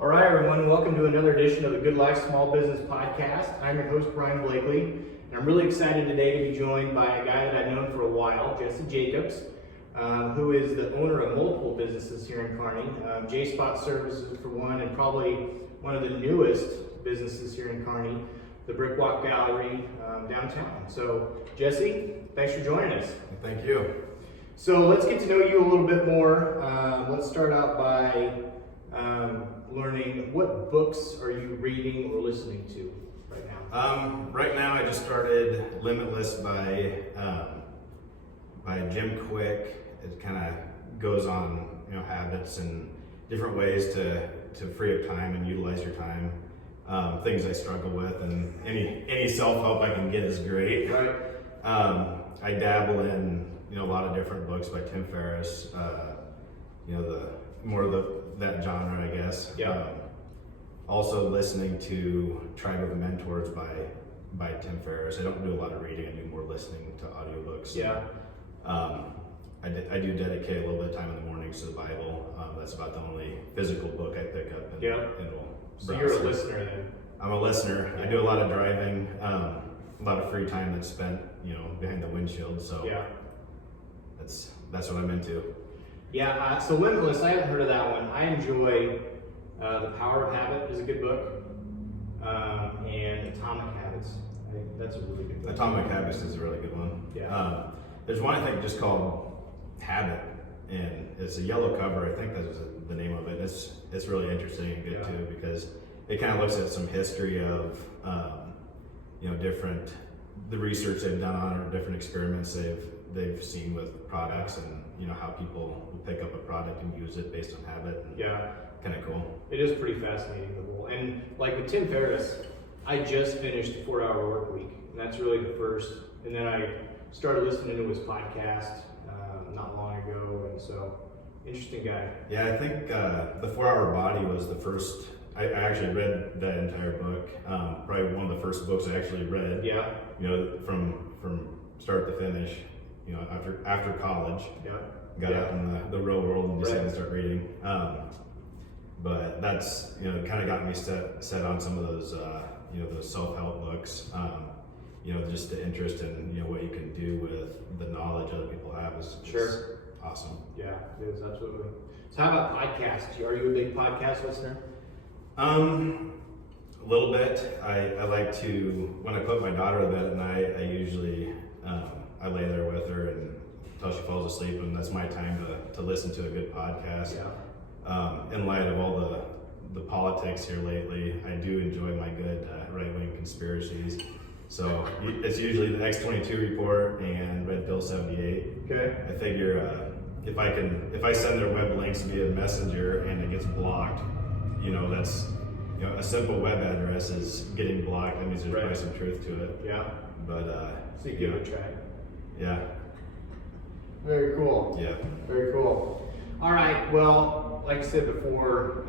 All right, everyone, welcome to another edition of the Good Life Small Business Podcast. I'm your host, Brian Blakely, and I'm really excited today to be joined by a guy that I've known for a while, Jesse Jacobs, who is the owner of multiple businesses here in Kearney, Jspot Services for one, and probably one of the newest businesses here in Kearney, the Brickwalk Gallery downtown. So, Jesse, thanks for joining us. Thank you. So let's get to know you a little bit more. Let's start out by learning, what books are you reading or listening to right now? Right now I just started Limitless by Jim Quick. It kind of goes on, habits and different ways to free up time and utilize your time. Things I struggle with, and any self-help I can get is great. Right. I dabble in a lot of different books by Tim Ferriss. That genre, I guess. Yeah. Also listening to Tribe of Mentors by Tim Ferriss. I don't do a lot of reading. I do more listening to audiobooks. Yeah. I do dedicate a little bit of time in the mornings to the Bible. That's about the only physical book I pick up and will So you're a listener then? I'm a listener. I do a lot of driving, a lot of free time that's spent, behind the windshield. So yeah, that's what I'm into. Yeah. So Limitless, I haven't heard of that one. I enjoy The Power of Habit is a good book, and Atomic Habits. I think that's a really good book. Atomic Habits is a really good one. Yeah. There's one I think just called Habit, and it's a yellow cover. I think that's the name of it. It's really interesting and good too, because it kind of looks at some history of the research they've done on, or different experiments they've seen with products, and how people will pick up a product and use it based on habit. And kind of cool. It is pretty fascinating, the whole. And like with Tim Ferriss, I just finished the 4-Hour Work Week, and that's really the first. And then I started listening to his podcast not long ago, and so interesting guy. Yeah, I think the 4-Hour Body was the first. I actually read that entire book. Probably one of the first books I actually read. Yeah. From start to finish. After college. Yeah. Got out in the real world and decided to start reading. But that's kind of got me set on some of those those self-help books. Just the interest in what you can do with the knowledge other people have is awesome. Yeah, it is, absolutely. So how about podcasts? Are you a big podcast listener? A little bit. I like to, when I put my daughter to bed at night, I usually I lay there with her until she falls asleep, and that's my time to listen to a good podcast. Yeah. In light of all the politics here lately, I do enjoy my good right-wing conspiracies. So it's usually the X-22 report and Red Pill 78. Okay. I figure if I send their web links via Messenger and it gets blocked, that's a simple web address is getting blocked. That means there's probably some truth to it. Yeah. But so you give it a try. Yeah. Very cool. Yeah. Very cool. All right. Well, like I said before,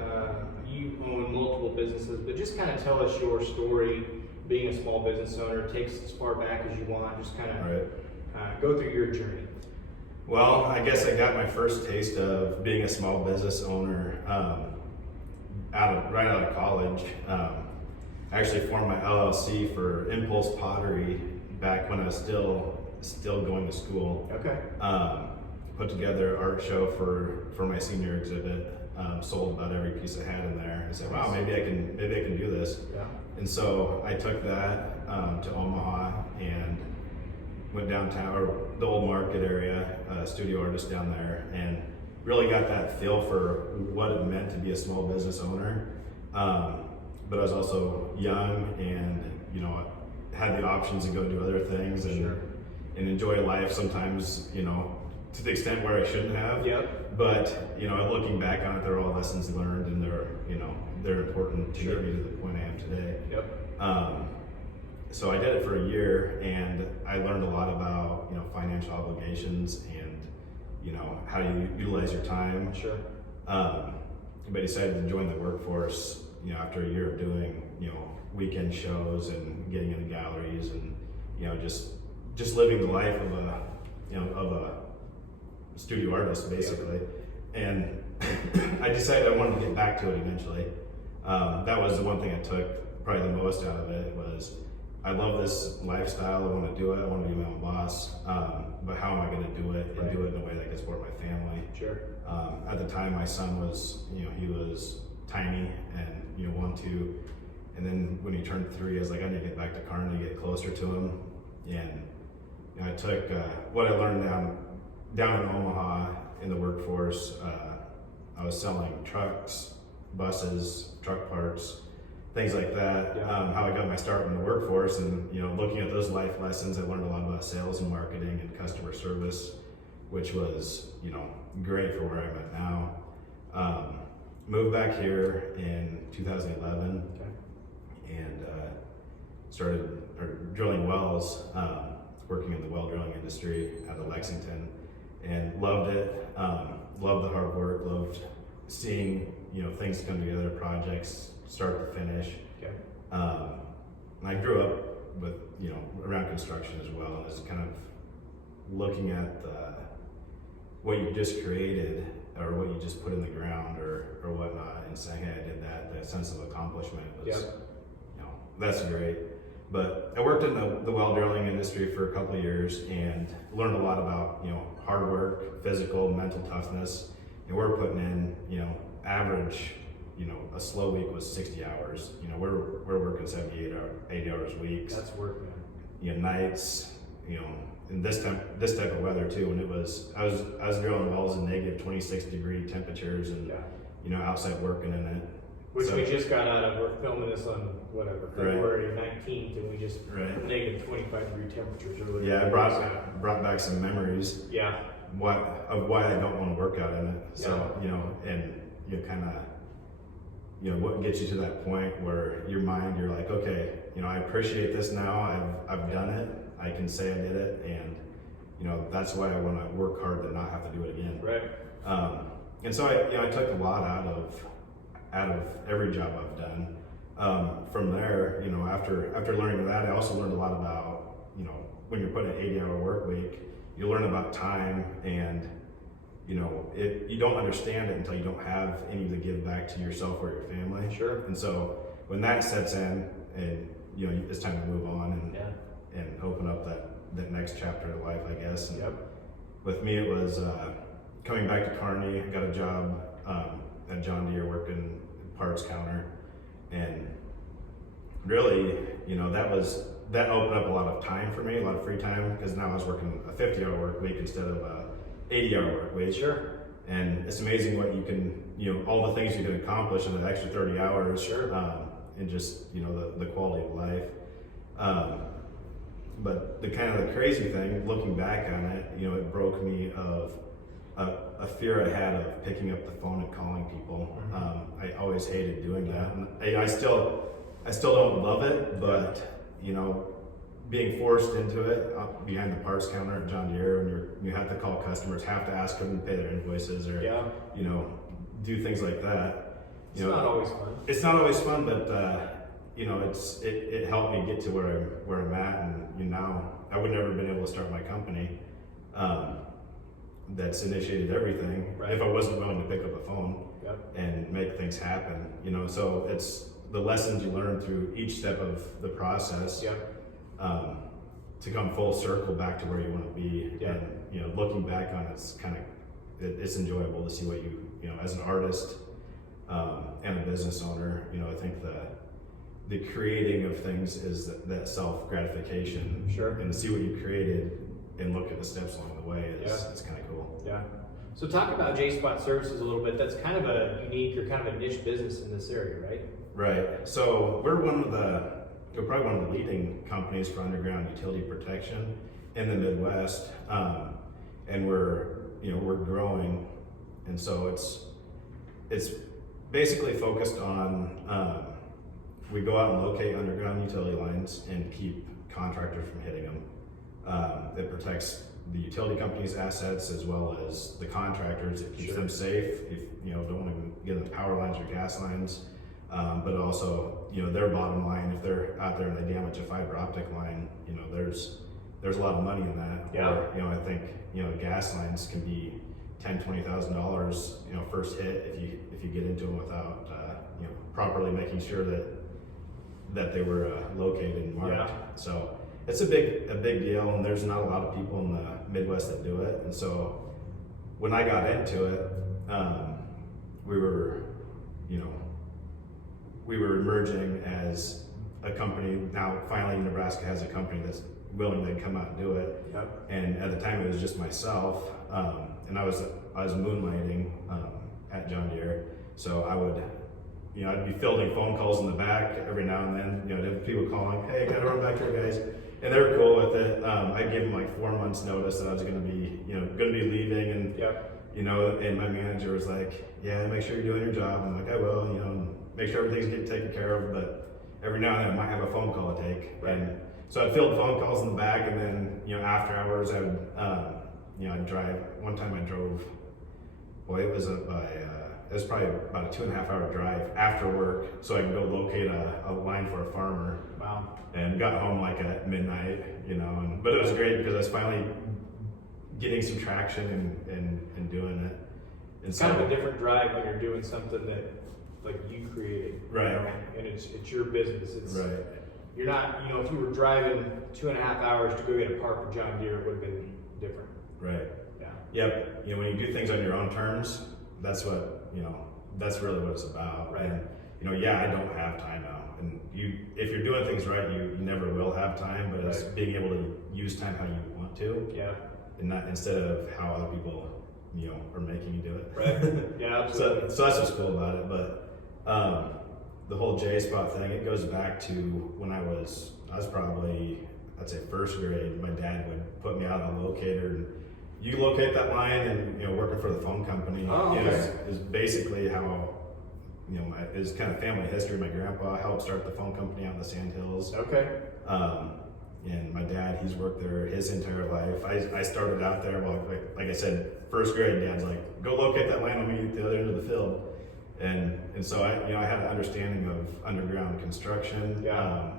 you own multiple businesses, but just kind of tell us your story. Being a small business owner, take us as far back as you want. Just kind of go through your journey. Well, I guess I got my first taste of being a small business owner right out of college. I actually formed my LLC for Impulse Pottery back when I was still going to school. Okay. Put together an art show for my senior exhibit. Sold about every piece I had in there. I said, wow, maybe I can do this. Yeah. And so I took that to Omaha and went downtown, or the old market area, studio artist down there, and really got that feel for what it meant to be a small business owner. But I was also young and, had the options to go do other things and enjoy life sometimes, to the extent where I shouldn't have. Yep. But, looking back on it, they're all lessons learned, and they're important to get me to the point I am today. Yep. So I did it for a year, and I learned a lot about, financial obligations and, how you utilize your time. Sure. But I decided to join the workforce, after a year of doing, weekend shows and getting into galleries and, just living the life of a studio artist, basically. And I decided I wanted to get back to it eventually. that was the one thing I took probably the most out of it was, I love this lifestyle, I want to do it, I want to be my own boss, but how am I going to do it and do it in a way that can support my family? Sure. At the time my son was, he was tiny and, 1, 2, and then when he turned 3, I was like, I need to get back to Kearney, get closer to him, and I took what I learned down in Omaha in the workforce. I was selling trucks, buses, truck parts, things like that. Yeah. How I got my start in the workforce, and looking at those life lessons, I learned a lot about sales and marketing and customer service, which was great for where I'm at now. Moved back here in 2011, and started drilling wells, working in the well drilling industry out of Lexington, and loved it. Loved the hard work. Loved seeing things come together, projects start to finish. Okay. I grew up with around construction as well, and was kind of looking at what you just created or what you just put in the ground or whatnot, and saying, hey, I did that. That sense of accomplishment was, that's great. But I worked in the well drilling industry for a couple of years and learned a lot about hard work, physical, mental toughness, and we're putting in average. A slow week was 60 hours. We're working 80 hours weeks. That's work, man. Nights. In this type of weather too. When it was, I was drilling wells in negative 26-degree temperatures, and outside working in it. Which we just got out of. We're filming this on February 19th, and we just negative 25-degree temperatures earlier. Yeah, I brought back some memories. Yeah. Of why I don't want to work out in it. So and kind of what gets you to that point where your mind, you're like, okay, I appreciate this now. I've done it. I can say I did it, and that's why I want to work hard to not have to do it again. Right. And so I took a lot out of every job I've done. From there, after learning that, I also learned a lot about when you're putting an 80-hour work week, you learn about time, and you don't understand it until you don't have any to give back to yourself or your family. Sure. And so when that sets in, and it's time to move on and open up that next chapter of life, I guess. And with me, it was coming back to Kearney. I got a job at John Deere working parts counter, and really, that opened up a lot of time for me, a lot of free time, because now I was working a 50-hour work week instead of a 80-hour work week. Sure. And it's amazing what you can, all the things you can accomplish in an extra 30 hours. Sure. And just, the quality of life. But the kind of the crazy thing, looking back on it, it broke me of a fear I had of picking up the phone and calling people. Mm-hmm. I always hated doing that. And I still don't love it, but, being forced into it behind the parts counter at John Deere, when you have to call customers, have to ask them to pay their invoices, or do things like that. It's not always fun. It's not always fun, but it helped me get to where I'm at, and now I would never have been able to start my company that's initiated everything if I wasn't willing to pick up a phone and make things happen. So it's the lessons you learn through each step of the process. To come full circle back to where you want to be, and looking back on it's kind of it's enjoyable to see what you as an artist and a business owner. I think the creating of things is that self gratification. Sure. And to see what you created and look at the steps along the way is it's kind of cool. Yeah. So talk about Jspot Services a little bit. That's kind of a unique or kind of a niche business in this area, right? Right. So we're probably one of the leading companies for underground utility protection in the Midwest, and we're growing, and so it's basically focused on we go out and locate underground utility lines and keep contractors from hitting them. It protects the utility company's assets as well as the contractors. It keeps them safe if don't want to get in the power lines or gas lines. But also, their bottom line, if they're out there and they damage a fiber optic line, there's a lot of money in that. Yeah. Or, I think, gas lines can be $10,000-$20,000, first hit if you get into them without properly making sure that they were located and marked. Yeah. So it's a big deal, and there's not a lot of people in the Midwest that do it. And so when I got into it, we were emerging as a company. Now finally Nebraska has a company that's willing to come out and do it. Yep. And at the time it was just myself, and I was moonlighting at John Deere. So I would, I'd be fielding phone calls in the back every now and then. There'd be people calling, "Hey, gotta run back here, guys," and they were cool with it. I'd give them like 4 months notice that I was going to be leaving, and Yep. and my manager was like, "Yeah, make sure you're doing your job." I'm like, "I will," and make sure everything's getting taken care of. But every now and then I might have a phone call to take, Right. and so I'd field phone calls in the back, and then after hours I would I'd drive. One time I drove. Boy, it was it was probably about a 2.5 hour drive after work, so I could go locate a line for a farmer. Wow. And got home like at midnight, but it was great because I was finally getting some traction and doing it. And It's kind of a different drive when you're doing something that like you created, Right. And it's your business. It's right, You're not, if you were driving 2.5 hours to go get a part for John Deere, it would have been different. right. Yeah. Yep. When you do things on your own terms, that's what that's really what it's about. Right. And I don't have time now. And if you're doing things right, you never will have time. But it's Right. being able to use time how you want to, Yeah. and not instead of how other people are making you do it. Right. Yeah, absolutely. So that's what's cool about it. But the whole Jspot thing, it goes back to when I was probably, I'd say first grade. My dad would put me out on the locator, and you locate that line, and working for the phone company Oh, okay. is basically how is kind of family history. My grandpa helped start the phone company out in the Sandhills. Okay. And my dad, he's worked there his entire life. I started out there, well, like I said, first grade. Dad's like, "Go locate that line, I'll meet you at the other end of the field." And so I had an understanding of underground construction. Yeah.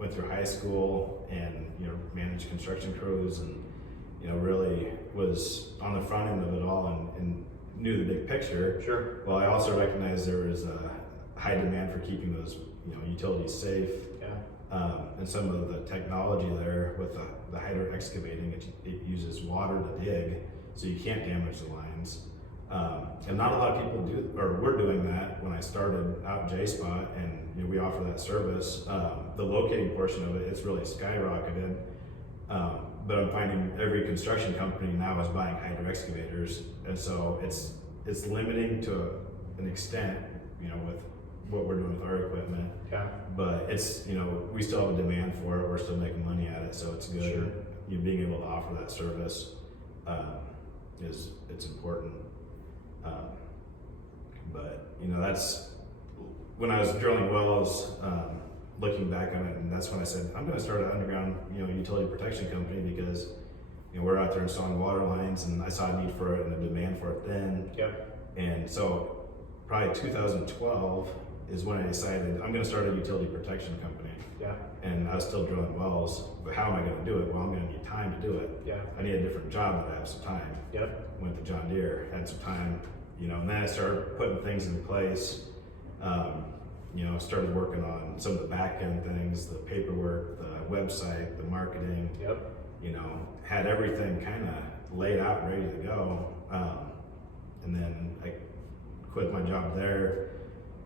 Went through high school and managed construction crews, and really was on the front end of it all, and knew the big picture. Sure. Well, I also recognized there was a high demand for keeping those utilities safe. Yeah. And some of the technology there with the hydro excavating, it uses water to dig, so you can't damage the lines. And not a lot of people do, or were doing that when I started out Jspot, and we offer that service. The locating portion of it, it's really skyrocketed. But I'm finding every construction company now is buying hydro excavators, and so it's limiting to an extent, with what we're doing with our equipment. Yeah. But it's, we still have a demand for it. We're still making money at it, so it's good. Sure. You being able to offer that service it's important. But that's when I was drilling wells. Looking back on it, and that's when I said I'm going to start an underground, utility protection company, because we're out there installing water lines, and I saw a need for it and a demand for it then. Yep. And so probably 2012 is when I decided I'm going to start a utility protection company. Yeah. And I was still drilling wells, but how am I going to do it? Well, I'm going to need time to do it. Yeah. I need a different job, but I have some time. Yep. Went to John Deere, had some time, and then I started putting things into place. Started working on some of the back end things, the paperwork, the website, the marketing. Yep. Had everything kind of laid out and ready to go. And then I quit my job there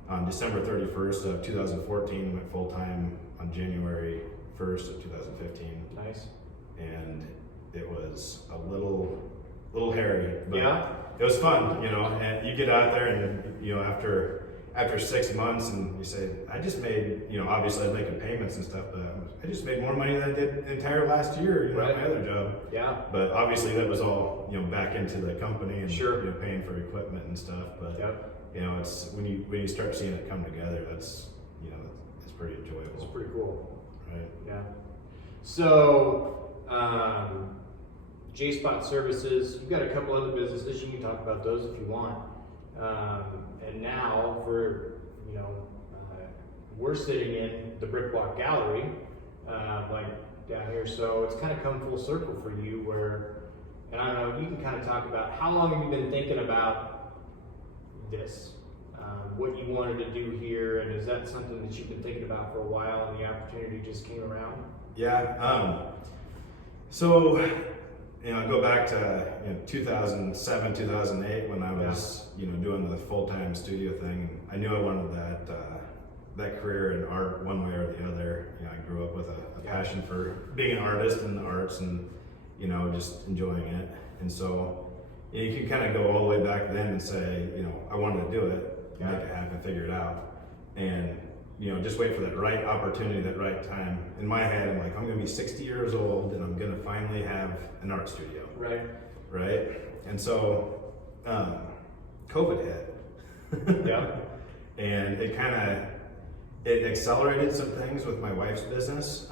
on December 31st of 2014, went full time on January 1st of 2015. Nice. And it was a little hairy, but Yeah. it was fun, and you get out there and, after 6 months, and you say, I just made, obviously I was making payments and stuff, but I just made more money than I did the entire last year, Right. at my other job. Yeah. But obviously that was all, back into the company and Sure. Paying for equipment and stuff. But Yep. it's when you start seeing it come together, that's it's pretty It's enjoyable, pretty cool. right? Yeah. So, Jspot Services, you've got a couple other businesses. You can talk about those if you want. And now we're sitting in the Brickwalk Gallery, like down here. So it's kind of come full circle for you where, and I don't know, you can kind of talk about how long have you been thinking about this, what you wanted to do here, and is that something that you've been thinking about for a while and the opportunity just came around? Yeah. So, go back to 2007, 2008 when I was doing the full-time studio thing. I knew I wanted that career in art one way or the other. I grew up with a passion for being an artist in the arts and just enjoying it. And so you can kind of go all the way back then and say, I wanted to do it, make it happen, figure it out, and just wait for that right opportunity, that right time. In my head, I'm like, I'm gonna be 60 years old and I'm gonna finally have an art studio. Right. And so COVID hit. Yeah. And it accelerated some things with my wife's business.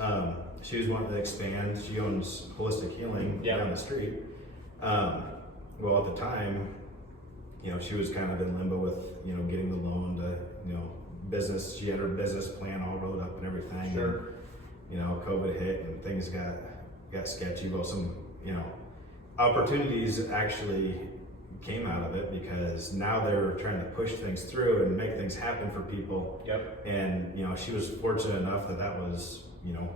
She was wanting to expand. She owns Holistic Healing down the street. Well, at the time, she was kind of in limbo with, getting the loan to, business. She had her business plan all wrote up and everything. Sure. And, COVID hit and things got sketchy. Well, some, opportunities actually came out of it because now they're trying to push things through and make things happen for people. Yep. And, she was fortunate enough that was,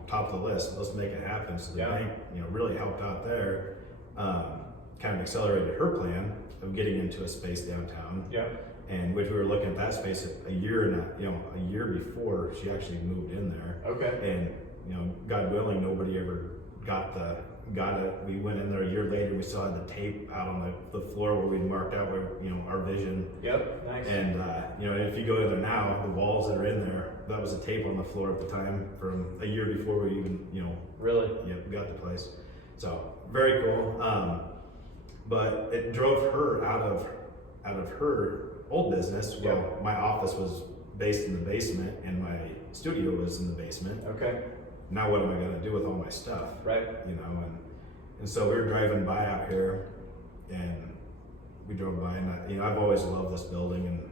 top of the list. Let's make it happen. So the bank, really helped out there. Kind of accelerated her plan of getting into a space downtown. Yep. And which we were looking at that space a year before she actually moved in there. Okay. And God willing, nobody ever got it. We went in there a year later. We saw the tape out on the floor where we marked out where our vision. Yep. Nice. And if you go in there now, the walls that are in there, that was a tape on the floor at the time from a year before we even really got the place. So very cool. But it drove her out of her old business. Well, my office was based in the basement and my studio was in the basement. Okay. Now what am I going to do with all my stuff? Right. And so we were driving by out here, and we drove by, and I've always loved this building, and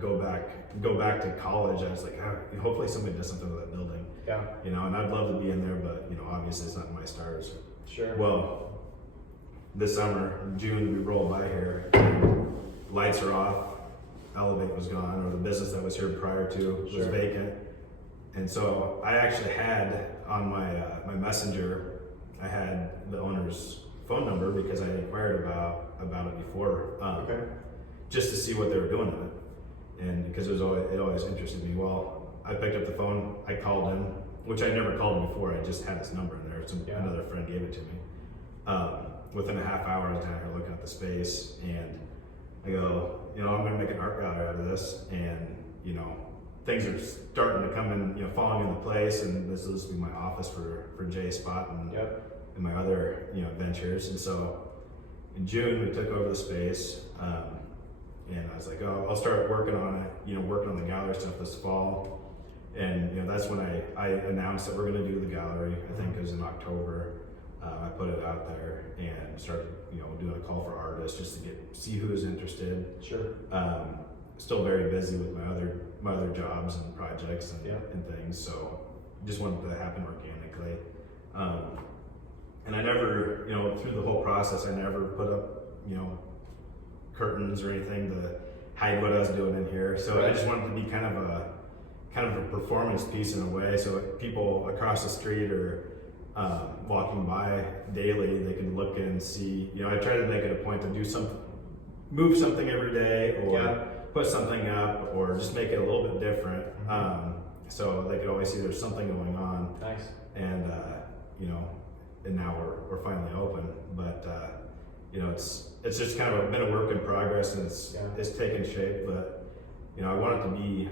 go back to college. I was like, hopefully somebody does something with that building. Yeah. And I'd love to be in there, but obviously it's not in my stars. Sure. Well, this summer, in June, we rolled by here, and lights are off, Elevate was gone, or the business that was here prior to was vacant. And so I actually had on my messenger, I had the owner's phone number because I had inquired about it before, just to see what they were doing with it, and because it always interested me. Well, I picked up the phone, I called him, which I never called him before. I just had his number in there. Another friend gave it to me. Within a half hour, I was down here looking at the space, and I go, I'm going to make an art gallery out of this, and things are starting to come in, falling into place, and this will be my office for Jspot and my other ventures. And so in June we took over the space, and I was like, I'll start working on it, working on the gallery stuff this fall. And that's when I announced that we're going to do the gallery. I think it was in October. I put it out there and started, doing a call for artists just to see who is interested. Sure. Still very busy with my other jobs and projects and things, so just wanted to happen organically. And I never, through the whole process, I never put up, curtains or anything to hide what I was doing in here. So I just wanted to be kind of a performance piece in a way, so people across the street or walking by daily, they can look and see. I try to make it a point to move something every day, or put something up, or just make it a little bit different, so they could always see there's something going on. Nice. And and now we're finally open, but it's just kind of been a work in progress, and it's taken shape. But I want it to be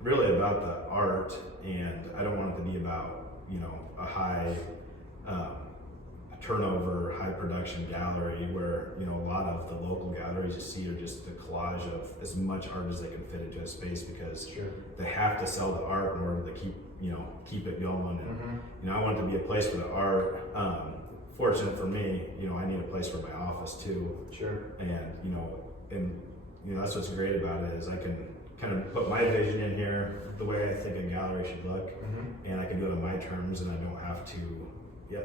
really about the art, and I don't want it to be about a high turnover, high production gallery where a lot of the local galleries you see are just the collage of as much art as they can fit into a space, because they have to sell the art in order to keep it going. And I want it to be a place for the art. Fortunate for me, I need a place for my office too. Sure. And that's what's great about it, is I can kind of put my vision in here, the way I think a gallery should look, and I can do it on my terms, and I don't have to.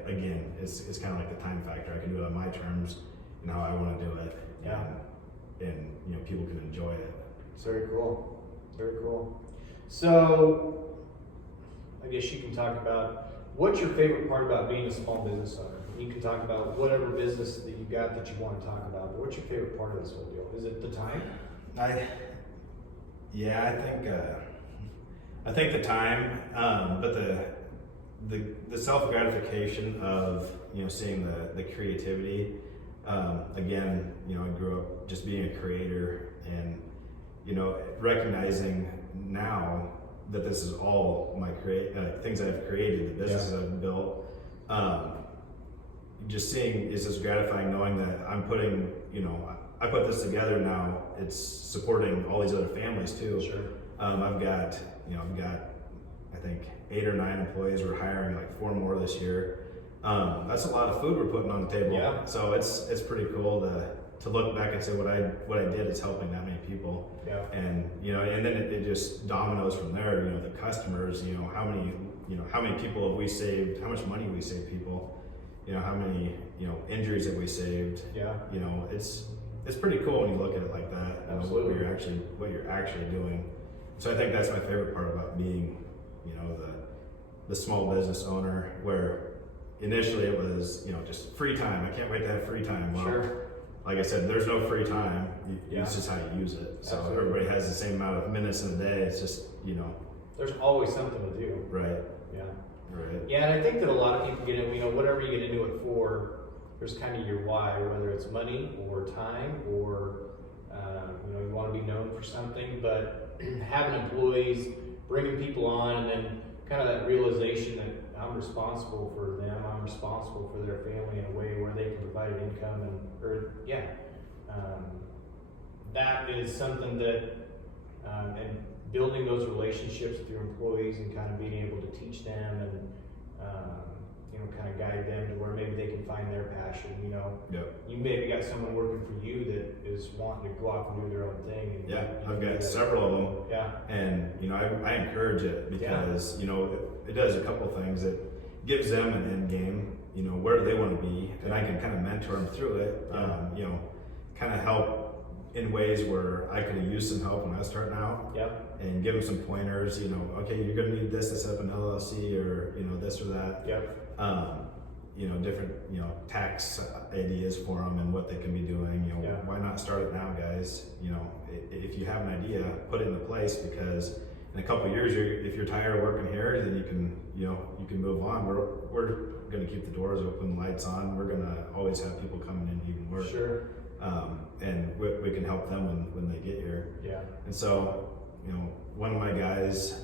Again, it's kind of like the time factor. I can do it on my terms and how I want to do it. Yeah. And people can enjoy it. It's very cool. Very cool. So, I guess you can talk about what's your favorite part about being a small business owner. You can talk about whatever business that you got that you want to talk about, but what's your favorite part of this whole deal? Is it the time? I think the time, but the self gratification of seeing the creativity. Again, I grew up just being a creator, and recognizing now that this is all my things I've created, the businesses I've built. Just seeing is just gratifying, knowing that I'm putting, I put this together now. It's supporting all these other families too. Sure. I've got I think 8 or 9 employees. We're hiring like 4 more this year. That's a lot of food we're putting on the table. Yeah. So it's pretty cool to look back and say what I did is helping that many people. Yeah. And and then it just dominoes from there. The customers. How many people have we saved? How much money we saved people? How many injuries have we saved? Yeah. It's pretty cool when you look at it like that. Absolutely. What you're actually doing. So I think that's my favorite part about being the small business owner, where initially it was just free time. I can't wait to have free time. Well, sure. Like I said, there's no free time. It's just how you use it. So Absolutely. Everybody has the same amount of minutes in a day. It's just there's always something to do. Right. Yeah. Right. Yeah, and I think that a lot of people get it, whatever you get into it for, there's kind of your why, whether it's money or time or, you want to be known for something, but having employees, bringing people on, and then kind of that realization that I'm responsible for them, I'm responsible for their family in a way where they can provide an income that is something that, and building those relationships with your employees and kind of being able to teach them and kind of guide them to where maybe they can find their passion. Yep. You maybe got someone working for you that is wanting to go off and do their own thing. And I've got several of them. Yeah. And I encourage it because it does a couple things. It gives them an end game. Where do they want to be, and I can kind of mentor them through it. Kind of help in ways where I could have used some help when I was starting out. Yep. And give them some pointers. Okay, you're going to need this to set up an LLC, or this or that. Yep. Different tax ideas for them and what they can be doing. Why not start it now, guys? If you have an idea, put it into place, because in a couple of years, if you're tired of working here, then you can move on. We're going to keep the doors open, lights on. We're going to always have people coming in needing work. Sure. And we can help them when they get here. Yeah. And so, one of my guys,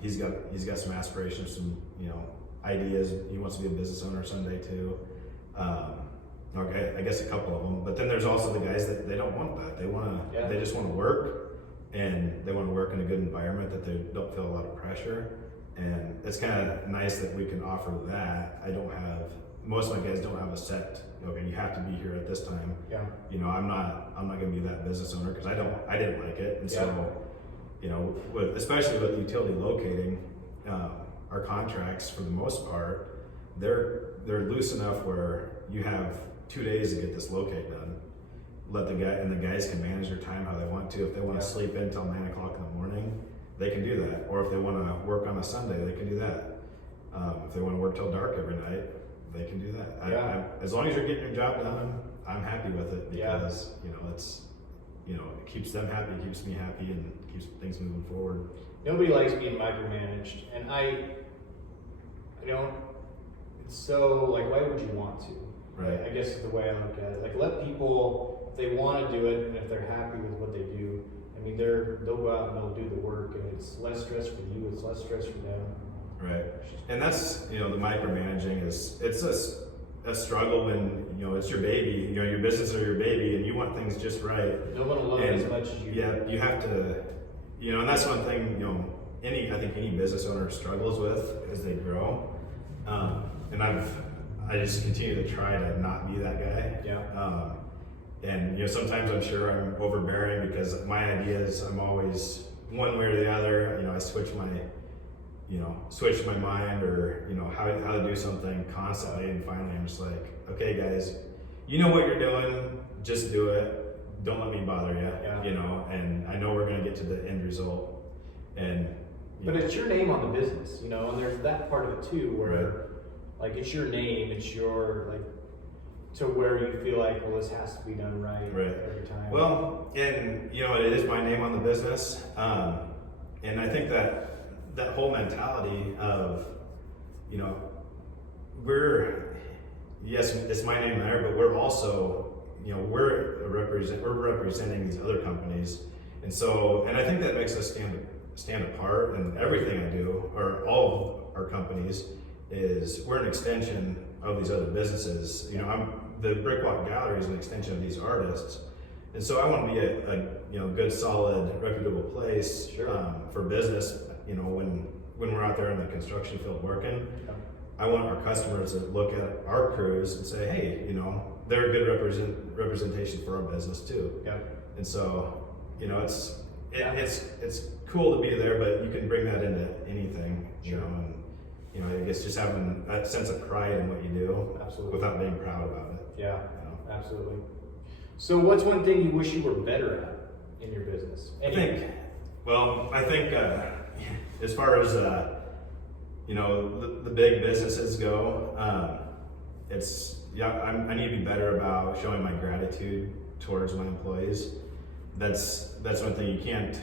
he's got some aspirations, some ideas. He wants to be a business owner someday too. Okay, I guess a couple of them. But then there's also the guys that they don't want that. They just want to work, and they want to work in a good environment that they don't feel a lot of pressure. And it's kind of nice that we can offer that. Most of my guys don't have a set. Okay, you have to be here at this time. Yeah. I'm not going to be that business owner because I didn't like it, and so especially with utility locating, our contracts for the most part, they're loose enough where you have 2 days to get this locate done. Let the guys can manage their time how they want to. If they want to sleep in till 9 o'clock in the morning, they can do that. Or if they want to work on a Sunday, they can do that. If they want to work till dark every night, they can do that. As long as you're getting your job done, I'm happy with it, because it keeps them happy, it keeps me happy, and keeps things moving forward. Nobody likes being micromanaged, and I don't. It's so why would you want to? Right. I guess is the way I look at it. Let people, if they want to do it, and if they're happy with what they do, they'll go out and they'll do the work, and it's less stress for you, it's less stress for them. Right. And that's, the micromanaging it's a struggle when, it's your baby, your business or your baby, and you want things just right. No one will love it as much as you. Yeah, you have to, and that's one thing, I think any business owner struggles with as they grow. And I just continue to try to not be that guy. Yeah. And sometimes I'm sure I'm overbearing because my ideas, I'm always one way or the other. I switch my mind, or how to do something constantly, and finally I'm just like, okay guys, you know what you're doing, just do it. Don't let me bother you, Yeah. you know, and I know we're going to get to the end result. And But it's your name on the business, you know, and there's that part of it too, where like it's your name, it's your like to where you feel like, well, this has to be done right every time. Well, and you know, it is my name on the business, and I think that whole mentality of, you know, yes, it's my name there, but we're also, you know, we're representing these other companies, and I think that makes us stand apart. And everything I do, or all of our companies, is we're an extension of these other businesses. You know, the Brickwalk Gallery is an extension of these artists, and so I want to be a you know, good, solid, reputable place for business. You know, when we're out there in the construction field working. I want our customers to look at our crews and say, hey, you know, they're a good representation for our business too. Yeah. And so, you know, it's cool to be there, but you can bring that into anything, you know, and you know, I guess just having that sense of pride in what you do, absolutely, without being proud about it. Yeah, you know? Absolutely. So, what's one thing you wish you were better at in your business? I think as far as you know, the big businesses go, I need to be better about showing my gratitude towards my employees. That's one thing you can't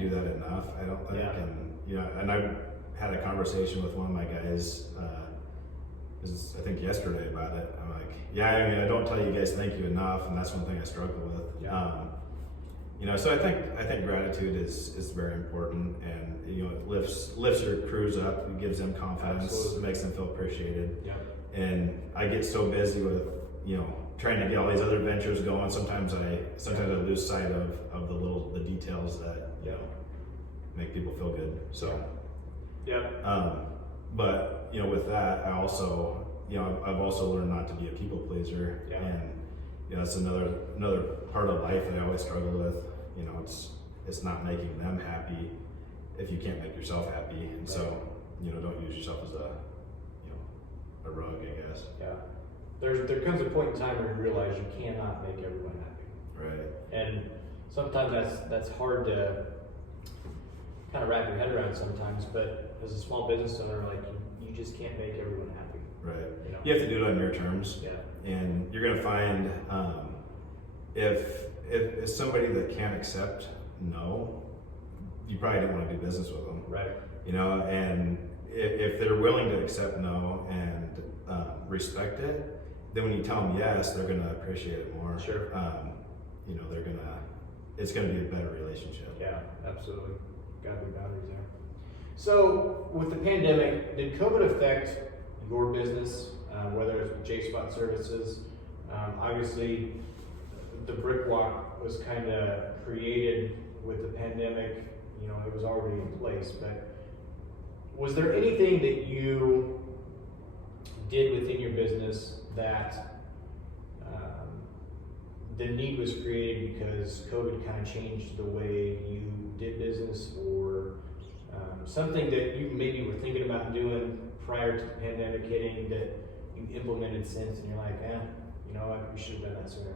do that enough, I don't think. And you know, and I had a conversation with one of my guys, I think yesterday about it. I'm like, I mean, I don't tell you guys thank you enough, and that's one thing I struggle with. You know, so I think gratitude is very important, and you know, it lifts your crews up, it gives them confidence, it makes them feel appreciated. Yeah. And I get so busy with, you know, trying to get all these other ventures going. Sometimes I lose sight of the details that, you know, make people feel good. So but you know, with that, I also, you know, I've also learned not to be a people pleaser. And you know, that's another part of life that I always struggle with. You know, it's not making them happy if you can't make yourself happy. And so, you know, don't use yourself as a rug, I guess. Yeah. There comes a point in time where you realize you cannot make everyone happy. Right. And sometimes that's hard to kind of wrap your head around sometimes, but as a small business owner, like you just can't make everyone happy. Right. You know? You have to do it on your terms. Yeah. And you're gonna find if it's somebody that can't accept no, you probably don't want to do business with them. Right. You know, and if they're willing to accept no and respect it, then when you tell them yes, they're gonna appreciate it more. Sure. You know, it's gonna be a better relationship. Yeah, absolutely. Gotta be boundaries there. So, with the pandemic, did COVID affect your business, whether it's Jspot Services? Obviously, the Brickwalk was kind of created with the pandemic. You know, it was already in place, but was there anything that you did within your business that the need was created because COVID kind of changed the way you did business, or something that you maybe were thinking about doing prior to the pandemic hitting that you implemented since, and you're like, you know what, we should have done that sooner?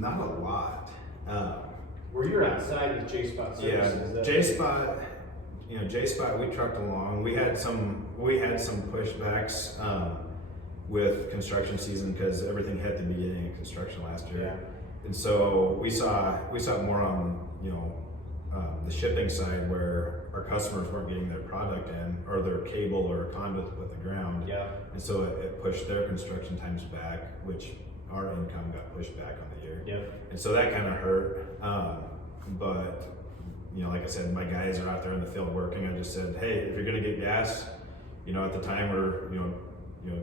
Not a lot. Where you're outside of Jspot Services. Jspot, we trucked along. We had some pushbacks with construction season because everything hit the beginning of construction last year. Yeah. And so we saw more on, you know, the shipping side where our customers weren't getting their product in, or their cable or conduit to put in the ground. Yeah. And so it pushed their construction times back, which our income got pushed back on the year. Yeah. And so that kind of hurt. But you know, like I said, my guys are out there in the field working. I just said, hey, if you're gonna get gas, you know, at the time where you know,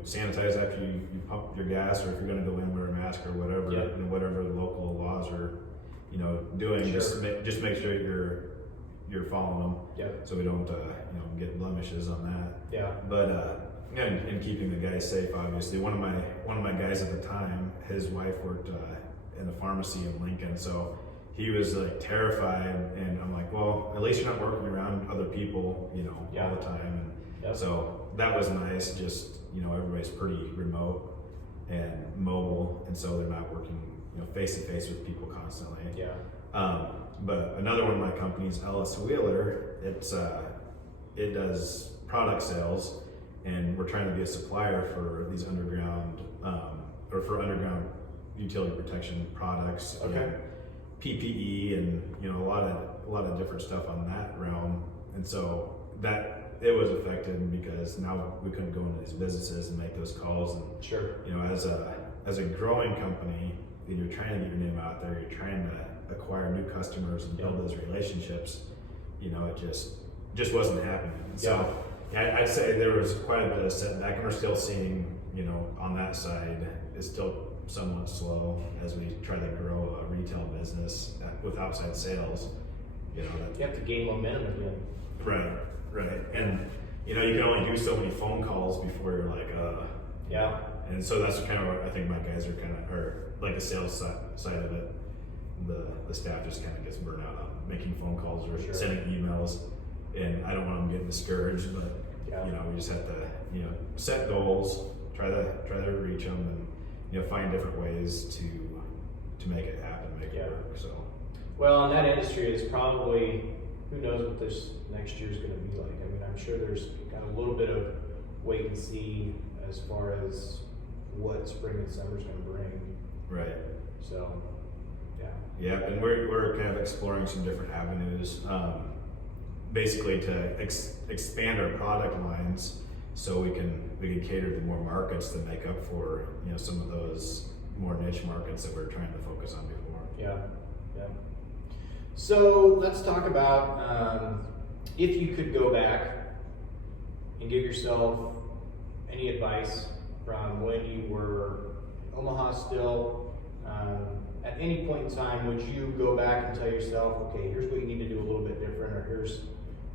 sanitize after you pump your gas, or if you're gonna go in, wear a mask or whatever, you know, whatever the local laws are, you know, doing. Sure. Just make sure you're following them. Yep. So we don't you know, get blemishes on that. Yeah. But and keeping the guys safe, obviously. One of my guys at the time, his wife worked in a pharmacy in Lincoln, so he was like terrified, and I'm like, well, at least you're not working around other people, you know, all the time. And so that was nice. Just, everybody's pretty remote and mobile, and so they're not working, face to face with people constantly. Yeah. But another one of my companies, Ellis Wheeler, it does product sales, and we're trying to be a supplier for these underground utility protection products. Okay. And PPE and a lot of different stuff on that realm. And so that it was affected because now we couldn't go into these businesses and make those calls. And Sure. As a growing company, you're trying to get your name out there, you're trying to acquire new customers and build those relationships. It just wasn't happening. So I'd say there was quite a bit of setback, and we're still seeing, on that side, it's still somewhat slow as we try to grow a retail business with outside sales. You have to gain momentum again. Right. And you can only do so many phone calls before you're like, yeah. And so that's kind of what I think my guys are like the sales side of it. The staff just kind of gets burnt out on making phone calls or sending emails, and I don't want them getting discouraged, but we just have to set goals, try to reach them, and find different ways to make it happen, make it work. So well, in that industry, it's probably, who knows what this next year is going to be like. I mean, I'm sure there's kind of a little bit of wait and see as far as what spring and summer is going to bring. Right. So, yeah, and we're kind of exploring some different avenues, basically to expand our product lines so we can cater to more markets to make up for some of those more niche markets that we're trying to focus on before. Yeah. So let's talk about if you could go back and give yourself any advice from when you were in Omaha still. At any point in time, would you go back and tell yourself, okay, here's what you need to do a little bit different,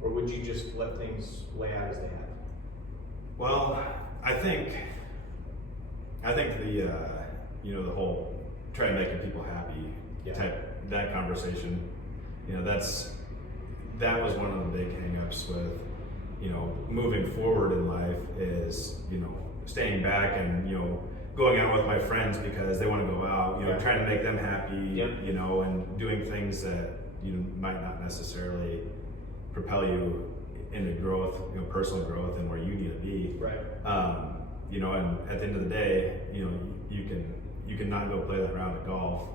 or would you just let things lay out as they have? Well, I think the the whole try making people happy type, that conversation, that was one of the big hang-ups with moving forward in life is staying back and going out with my friends because they want to go out, trying to make them happy, and doing things that might not necessarily propel you into growth, personal growth and where you need to be. Right. And at the end of the day, you can not go play that round of golf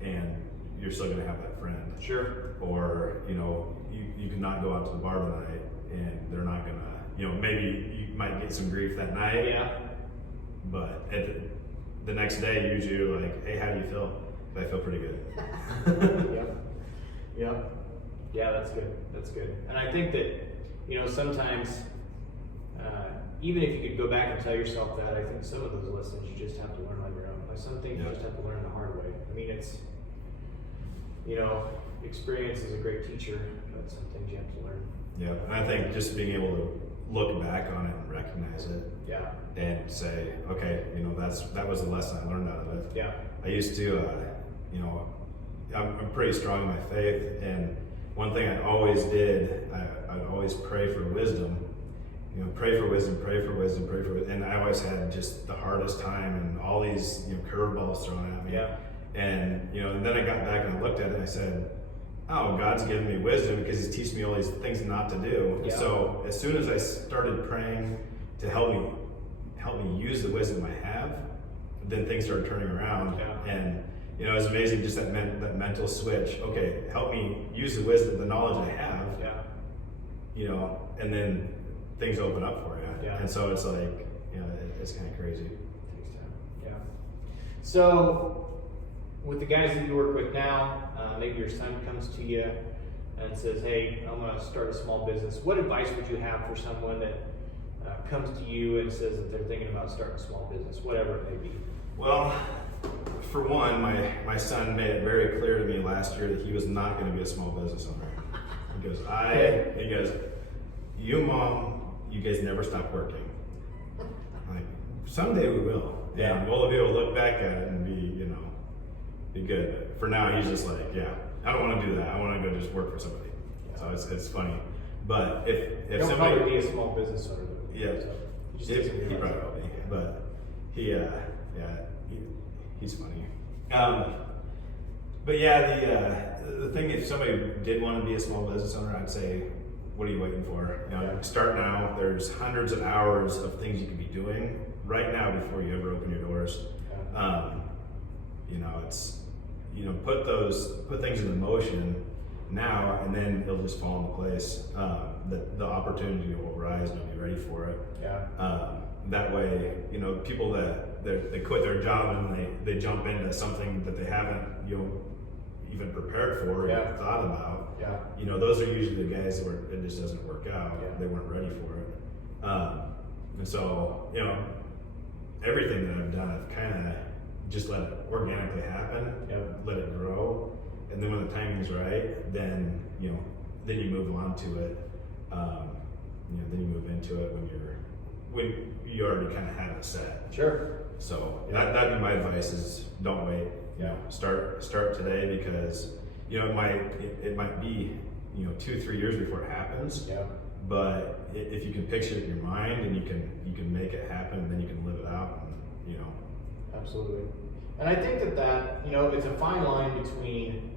and you're still gonna have that friend. Sure. Or, you cannot go out to the bar tonight and they're not gonna, maybe you might get some grief that night. Yeah. But the next day, usually you're like, hey, how do you feel? I feel pretty good. Yeah, that's good. And I think that, sometimes, even if you could go back and tell yourself that, I think some of those lessons you just have to learn on your own. Like some things you just have to learn the hard way. I mean, it's, experience is a great teacher, but some things you have to learn. Yeah, and I think just being able to look back on it and recognize it. Yeah. And say, okay, that was the lesson I learned out of it. Yeah. I used to, I'm pretty strong in my faith, and one thing I always did, I'd always pray for wisdom. Pray for wisdom, and I always had just the hardest time and all these curveballs thrown at me. Yeah. And and then I got back and I looked at it and I said, oh, God's given me wisdom because He's teaching me all these things not to do. Yeah. So as soon as I started praying to help me use the wisdom I have, then things started turning around. Yeah. And it was amazing, just that mental switch. Okay, help me use the wisdom, the knowledge I have. Yeah. And then things open up for you. Yeah. And so it's like, it's kind of crazy. Yeah. So with the guys that you work with now, maybe your son comes to you and says, hey, I'm going to start a small business. What advice would you have for someone that comes to you and says that they're thinking about starting a small business, whatever it may be? Well, for one, my son made it very clear to me last year that he was not going to be a small business owner. He goes, you mom, you guys never stop working. I'm like, someday we will. Yeah. And we'll be able to look back at it and be good. But for now, he's just like, I don't want to do that. I want to go just work for somebody. So it's funny. But if He'll somebody, probably be a small business owner. Yeah, So, he just he doesn't realize probably it. will be, but he's funny. But yeah, the thing, if somebody did want to be a small business owner, I'd say, what are you waiting for? Start now. There's hundreds of hours of things you could be doing right now before you ever open your doors. It's put things into motion now, and then it'll just fall into place. The opportunity will rise, and you'll be ready for it. That way, people that they quit their job and they jump into something that they haven't even prepared for or thought about. Those are usually the guys where it just doesn't work out. They weren't ready for it. And so, everything that I've done, I've kind of just let it organically happen, let it grow, and then when the timing's right, then you move on to it. Then you move into it when you already kind of have it set. Sure. So that'd be my advice: is don't wait. Start today, because it might be 2-3 years before it happens. But if you can picture it in your mind and you can make it happen, then you can live it out. And, Absolutely. And I think that it's a fine line between,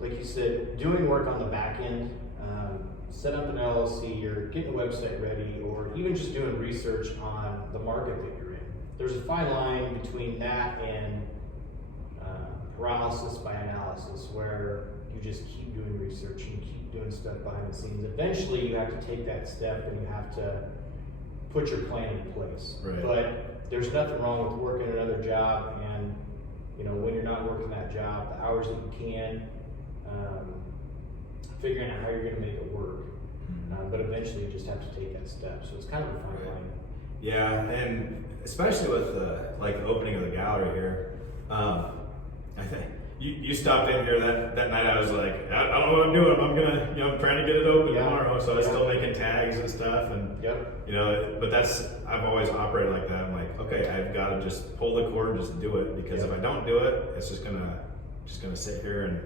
like you said, doing work on the back end, set up an LLC or getting a website ready, or even just doing research on the market that you're in. There's a fine line between that and paralysis by analysis, where you just keep doing research and keep doing stuff behind the scenes. Eventually you have to take that step and you have to put your plan in place. Right. But there's nothing wrong with working another job, and when you're not working that job, the hours that you can, figuring out how you're going to make it work. But eventually you just have to take that step. So it's kind of a fine line. Yeah, and especially with the opening of the gallery here, I think you stopped in here that night. I was like, I don't know what I'm doing. I'm gonna, I'm trying to get it open tomorrow. So I was still making tags and stuff, and but I've always operated like that. I'm like, okay, I've got to just pull the cord and just do it, because if I don't do it, it's just gonna sit here, and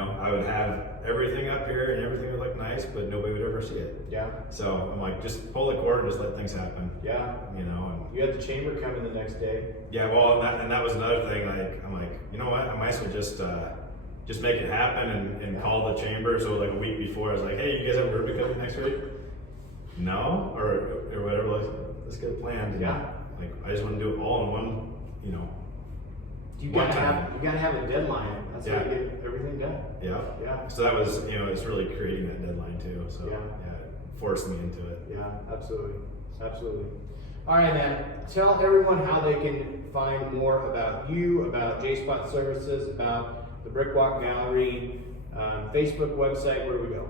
I would have everything up here and everything would look nice, but nobody would ever see it. So I'm like, just pull the cord and just let things happen. And you had the chamber come in the next day. Well, and that was another thing. I'm like, you know what? I might as well just make it happen and call the chamber. So a week before, I was like, hey, you guys have a ribbon cutting next week? No, or whatever. Let's get it planned. I just want to do it all in one. You gotta have a deadline. That's how you get everything done. So that was, it's really creating that deadline too. So it forced me into it. Absolutely. All right, man. Tell everyone how they can find more about you, about Jspot Services, about the Brickwalk Gallery, Facebook website. Where do we go?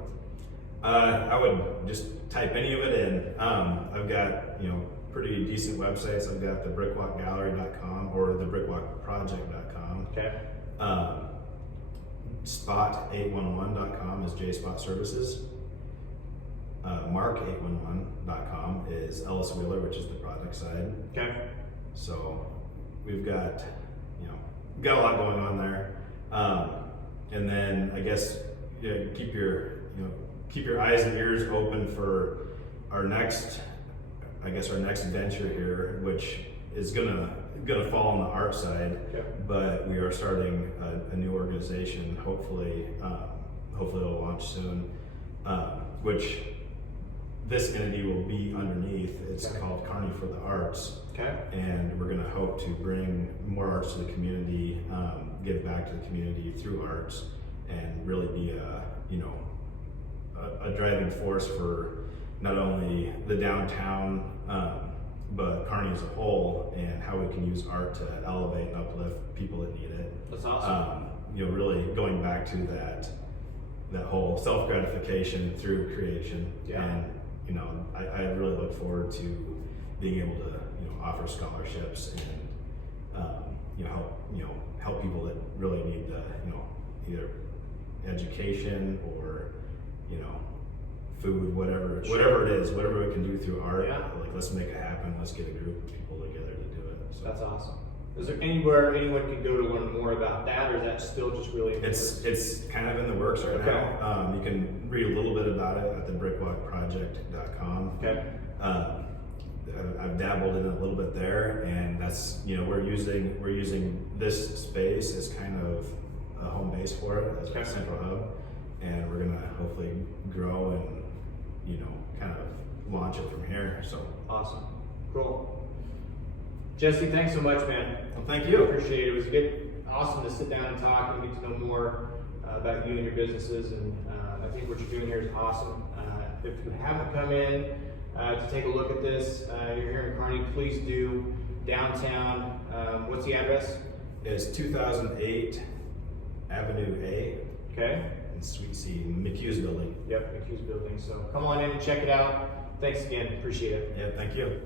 I would just type any of it in. I've got pretty decent websites. I've got the brickwalkgallery.com or the brickwalkproject.com. Okay. Spot811.com is Jspot Services. Mark811.com is Ellis Wheeler, which is the project side. Okay. So we've got a lot going on there. And then I guess keep your eyes and ears open for our next venture here, which is gonna fall on the art side. But we are starting a new organization. Hopefully it'll launch soon. Which this entity will be underneath. It's called Kearney for the Arts. And we're gonna hope to bring more arts to the community, give back to the community through arts, and really be a driving force for not only the downtown, but Kearney as a whole, and how we can use art to elevate and uplift people that need it. That's awesome. Really going back to that whole self-gratification through creation. And I really look forward to being able to offer scholarships and help people that really need the either education or food, whatever it is, whatever we can do through art. Let's make it happen. Let's get a group of people together to do it. So. That's awesome. Is there anywhere anyone can go to learn more about that, or is that still just really? It's kind of in the works right now. You can read a little bit about it at the brickwalkproject.com. Okay. I've dabbled in it a little bit there, and that's, you know, we're using this space as kind of a home base for it, as a central hub, and we're gonna hopefully grow and, you know, kind of launch it from here. So awesome, cool. Jesse, thanks so much, man. Well, thank you. I appreciate it. It was awesome to sit down and talk and get to know more about you and your businesses, and I think what you're doing here is awesome. If you haven't come in to take a look at this, you're here in Kearney, please do. Downtown, what's the address? It's 2008 Avenue A. Okay. In Suite C, McHugh's building. Yep, McHugh's building. So come on in and check it out. Thanks again, appreciate it. Yeah, thank you.